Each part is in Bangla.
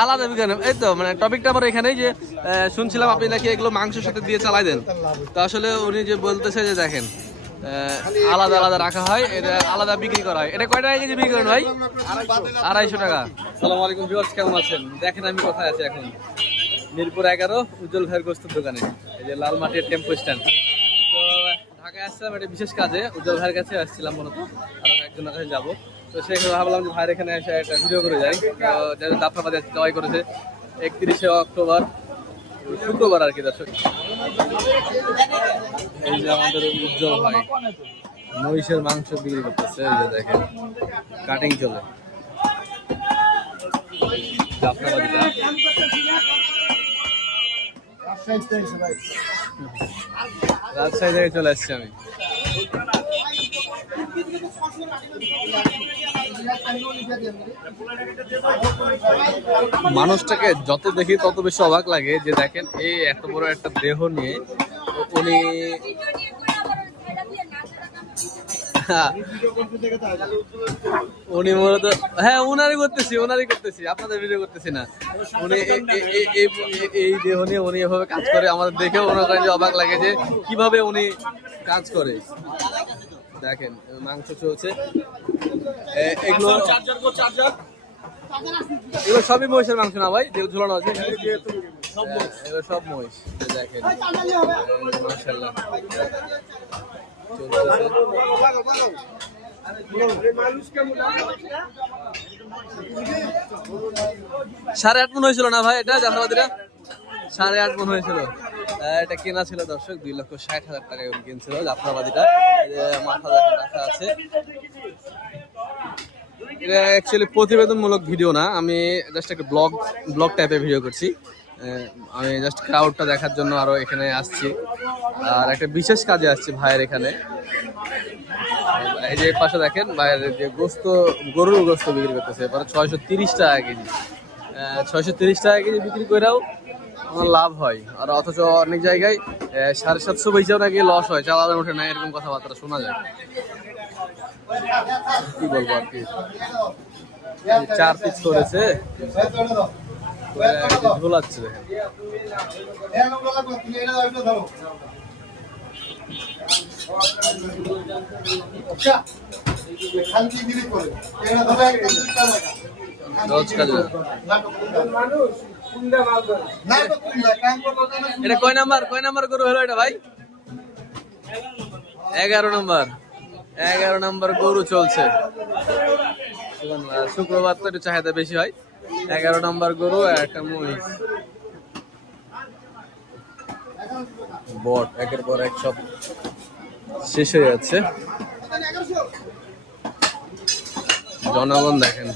আলাদা বিজ্ঞান এই মানে শুনছিলাম আপনি নাকি এগুলো মাংসের সাথে দিয়ে চালাই দেন। আসলে উনি যে বলতেছে যে দেখেন আলাদা আলাদা রাখা হয়, এটা আলাদা বিক্রি করা হয়। এটা কয় ভাই? আড়াইশো টাকা। সালাম আলাইকুম ভিউয়ার্স, কেমন আছেন? দেখেন আমি কোথায় আছি এখন। মিরপুর এগারো, উজ্জ্বল ভাইয়ের গোস্তের দোকানে। এই যে লাল মাটির টেম্পো স্ট্যান্ড। তো বিশেষ কাজে। উজ্জ্বল ভাইয়ের কাছে আসছিলাম মূলত। আর একজনের কাছে যাব। তো সেখানে ভাবলাম যে ভাইয়ের এখানে এসে একটা ভিডিও করে যাই। তো যাদের দাফাবাদে জয় করেছে, একত্রিশে অক্টোবর, শুক্রবার আর কি, দর্শক। এই যে আমাদের উজ্জ্বল ভাই, মহিষের মাংস বিক্রি করতেছে, এই যে দেখেন কাটিং চলে। রাজশাহী থেকে চলে আসছি আমি। মানুষটাকে যত দেখি তত বেশি অবাক লাগে যে দেখেন এই এত বড় একটা দেহ নিয়ে উনি উনি মূলত হ্যাঁ উনারই করতেছি উনারই করতেছি, আপনাদের ভিডিও করতেছি না। উনি এই দেহ নিয়ে উনি এভাবে কাজ করে, আমাদের দেখেও করেন যে অবাক লাগে যে কীভাবে উনি কাজ করে। দেখেন মাংস চলছে। এগুলো এগুলো সবই মহিষের মাংস না ভাই? যেগুলো ঝুলানো আছে। এগুলো সব মহিষ। দেখেন। সাড়ে আট মন হয়েছিল না ভাই এটা জাফরাবাদিরা? সাড়ে আট মন হয়েছিল। এটা কেনা ছিল দর্শক, দুই লক্ষ ষাট হাজার উনি কিনছিল জাফরাবাদিটা মাথা রাখা আছে। এটা অ্যাকচুয়ালি প্রতিবেদনমূলক ভিডিও না, আমি জাস্ট একটা ব্লগ ব্লগ টাইপের ভিডিও করছি। আমি জাস্ট ক্রাউডটা দেখার জন্য আরও এখানে আসছি। আর একটা বিশেষ কাজে আসছি ভাইয়ের এখানে। এই যে পাশে দেখেন, ভাইয়ের যে গোস্ত, গরুর গোস্ত বিক্রি করতেছে। এবার ছয়শো তিরিশ টাকা কেজি। ছয়শো তিরিশ টাকা কেজি বিক্রি করেও আমার লাভ হয়। আর অথচ অনেক জায়গায় সাড়ে সাতশো পয়সাও নাকি লস হয়। চালানো ওঠে না, এরকম কথাবার্তা শোনা যায়। কি বলব আর কি? চার পিস করেছে। করে ঝোলাচ্ছে দেখেন এটা কয় নাম্বার? কয় নাম্বার গরু হলো এটা ভাই? এগারো নাম্বার। এগারো নাম্বার গরু চলছে। শুক্রবার তো একটু চাহিদা বেশি হয়। এগারো নাম্বার গরু একটা মহিষ। বট একের পর এক সব শেষ হয়ে যাচ্ছে। জনগণ দেখেন।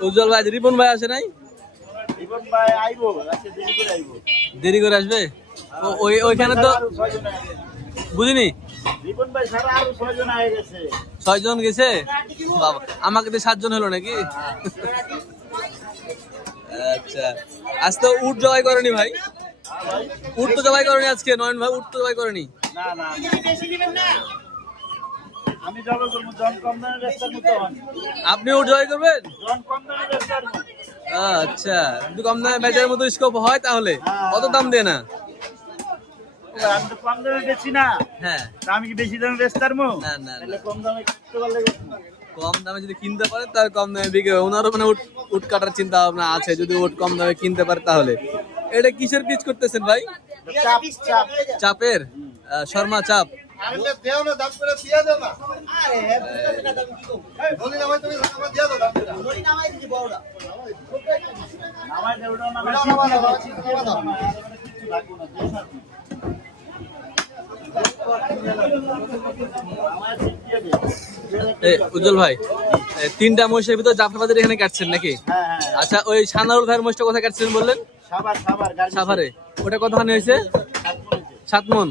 উজ্জ্বল ভাই রিপন ভাই আসে নাই? দেরি করে আসবে? ওই ওইখানে তো। বুঝিনি? ছয়জন গেছে। বাবা আমাকে তো সাতজন হলো নাকি? আচ্ছা। আজ তো উট জবাই করেনি ভাই। উট তো জবাই করেনি আজকে নয়ন ভাই উট তো জবাই করেনি। আপনি উট জবাই করবেন? আচ্ছা। যদি কম দামে বেচার মতো স্কোপ হয় তাহলে? কত দাম দেয় না? আমি তো কম দামে বেচি না। হ্যাঁ। আমি কি বেশি দামে বেচতার মো না, না, না। তাহলে কম দামে কিনতে পারলে কম দামে যদি কিনতে পারে তার কম দামে বিক্রি হবে ওনারও মানে উট উট কাটার চিন্তা ভাবনা আছে যদি উট কম দামে কিনতে পারে তাহলে। এটা কিসের পিচ করতেছেন ভাই? চাপ চাপ। চাপের? শর্মা চাপ। নামাই দে ওটা নামাই এ, উজ্জ্বল ভাই তিনটা মহিষের ভিতর জাফরাবাদের এখানে কাটছেন নাকি? হ্যাঁ হ্যাঁ আচ্ছা ওই সানাউল ভাইয়ের মহিষটা কোথায় কাটছেন বললেন? সাভারে ওটা কতখানি হয়েছে? সাত মন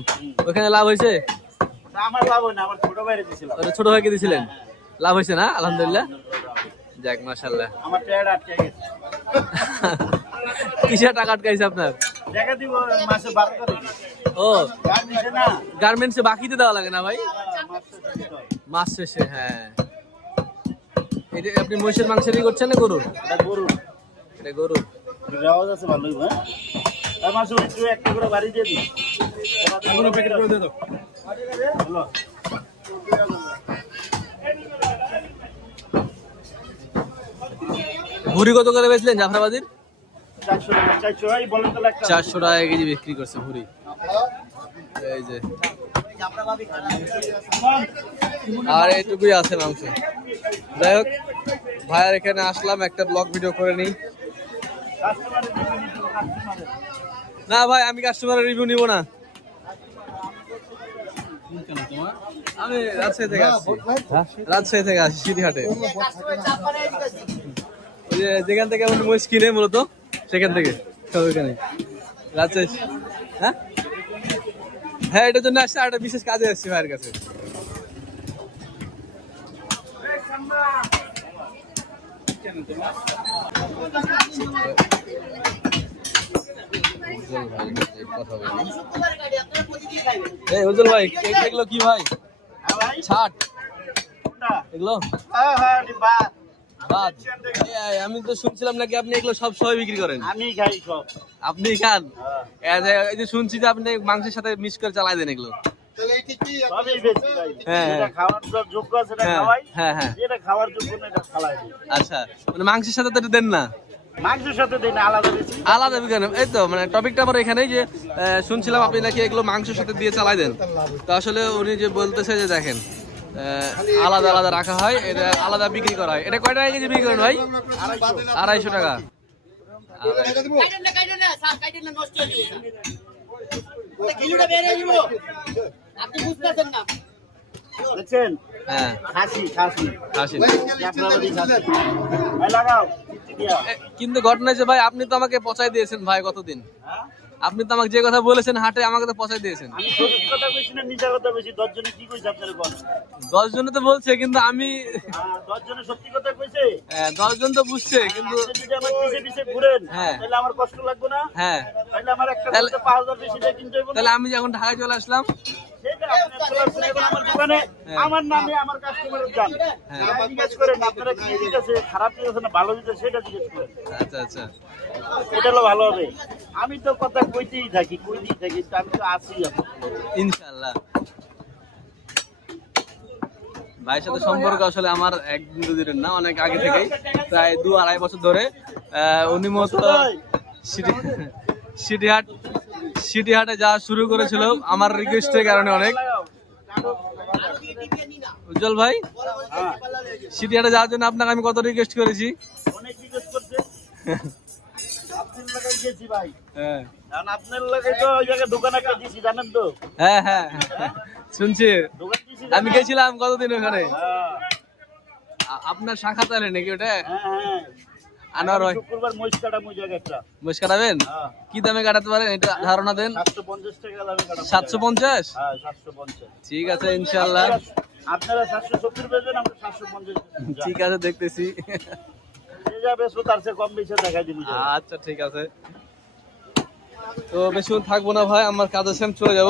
ওখানে লাভ হয়েছে? হয় ছোট ভাইকে দিয়েছিলেন? লাভ হয়েছে না? আলহামদুলিল্লাহ। যাক টায়ার কিসের টাকা আটকাইছে আপনার? ও গার্মেন্টসে বাকিতে দেওয়া লাগে না ভাই? মাস শেষে হয়। এটা আপনি মহিষের মাংসেরই করছেন না গরুর? এটা গরু এটা গরুর। রেওয়াজ আছে ভালোই হ্যাঁ? মাসে একটু একটা করে বাড়ি দিয়ে দিই। এগুলো প্যাকেট করে দিয়ে দাও। হ্যালো। ভুড়ি কত করে বেচলেন জাফরাবাদির চারশো টাকা কেজি বিক্রি করছে ভুড়ি এই যে। আর এইটুকুই আছে মাংস। যাই হোক, ভাইয়ার এখানে আসলাম, একটা ব্লগ ভিডিও করে নিই। না ভাই, আমি কাস্টমারের রিভিউ নিব না। আমি রাজশাহী থেকে আসছি। রাজশাহী থেকে আসছি সিটিহাটে। যেখান থেকে মহিষ কিনে মূলত। সেখান থেকে। সব ওইখানে। হ্যাঁ? হ্যাঁ এটার জন্য আসছে একটা বিশেষ কাজে আসছি ভাইয়ের কাছে। এই উজ্জ্বল ভাই এগুলো কি ভাই? ছাট এগুলো? হ্যাঁ, হ্যাঁ, আমি তো শুনছিলাম নাকি আপনি এগুলো সব সময় বিক্রি করেন? আমি খাই সব। আপনি খান? হ্যাঁ। এই যে- শুনছি যে আপনি মাংসের সাথে মিক্স করে চালাই দেন এগুলো। সবই হ্যাঁ, হ্যাঁ। হ্যাঁ, হ্যাঁ, হ্যাঁ। আচ্ছা মানে মাংসের সাথে তো এটা দেন না? মাংসের সাথে দিই আলাদা আলাদা বিজ্ঞান এই তো মানে টপিকটা আমার এখানেই যে আহ, শুনছিলাম আপনি নাকি এগুলো মাংসের সাথে দিয়ে চালাই দেন। তো আসলে উনি যে বলতেছে যে দেখেন আলাদা আলাদা রাখা হয় এটা আলাদা বিক্রি করা হয়। এটা কয় টাকা কেজি বিক্রি করেন ভাই? আড়াইশো টাকা। হয়ে। কিন্তু ঘটনা যে ভাই আপনি তো আমাকে পচাই দিয়েছেন ভাই কতদিন হ্যাঁ? আপনি তো আমাকে যে কথা বলেছেন হাটে আমাকে তো পচাই দিয়েছেন। দশ জনে তো বলছে কিন্তু আমি দশ জনে হ্যাঁ, দশ জন তো বুঝছে কিন্তু হ্যাঁ। হ্যাঁ। কিনতে তাহলে আমি যখন ঢাকায় চলে আসলাম আচ্ছা আচ্ছা। আমি তো কথা কইতেই থাকি কইতেই থাকি আমি তো আছি ইনশাল্লাহ ভাইয়ের সাথে সম্পর্ক আসলে আমার একদিন দুদিনের না অনেক আগে থেকেই প্রায় দু আড়াই বছর ধরে উনি মূলত সিটি সিটিহাট সিটিহাটে যাওয়া শুরু করেছিল আমার রিকোয়েস্টের কারণে অনেক। উজ্জ্বল ভাই সিটিহাটে যাওয়ার জন্য আপনাকে আমি কত রিকোয়েস্ট করেছি? হ্যাঁ। হ্যাঁ হ্যাঁ। শুনছি। আমি গেছিলাম কতদিন ওখানে? আপনার শাখা তাহলে নাকি ওটা। আনোয়ার ভাই শুক্রবার মহিষ কাটা মুই জায়গা একটা। কাটাবেন? হ্যাঁ, কি দামে কাটাতে পারেন? এটা ধারণা দেন। সাতশো পঞ্চাশ টাকা দামে কাটা সাতশো পঞ্চাশ? হ্যাঁ সাতশো পঞ্চাশ। ঠিক আছে ইনশাল্লাহ। আপনারা সাতশো সত্তর পেয়েছেন আমরা সাতশো পঞ্চাশ ঠিক আছে দেখতেছি। যে যা বেশো তার চেয়ে কম বেশি দেখাই দিবি। আচ্ছা ঠিক আছে। তো বেশিক্ষণ থাকব না ভাই আমার কাজ আছে আমি চলে যাব।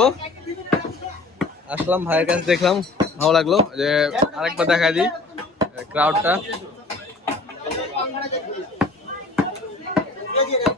আসলাম ভাইয়ের কাছে দেখলাম ভালো লাগল। যে আরেকবার দেখাই দিই ক্রাউডটা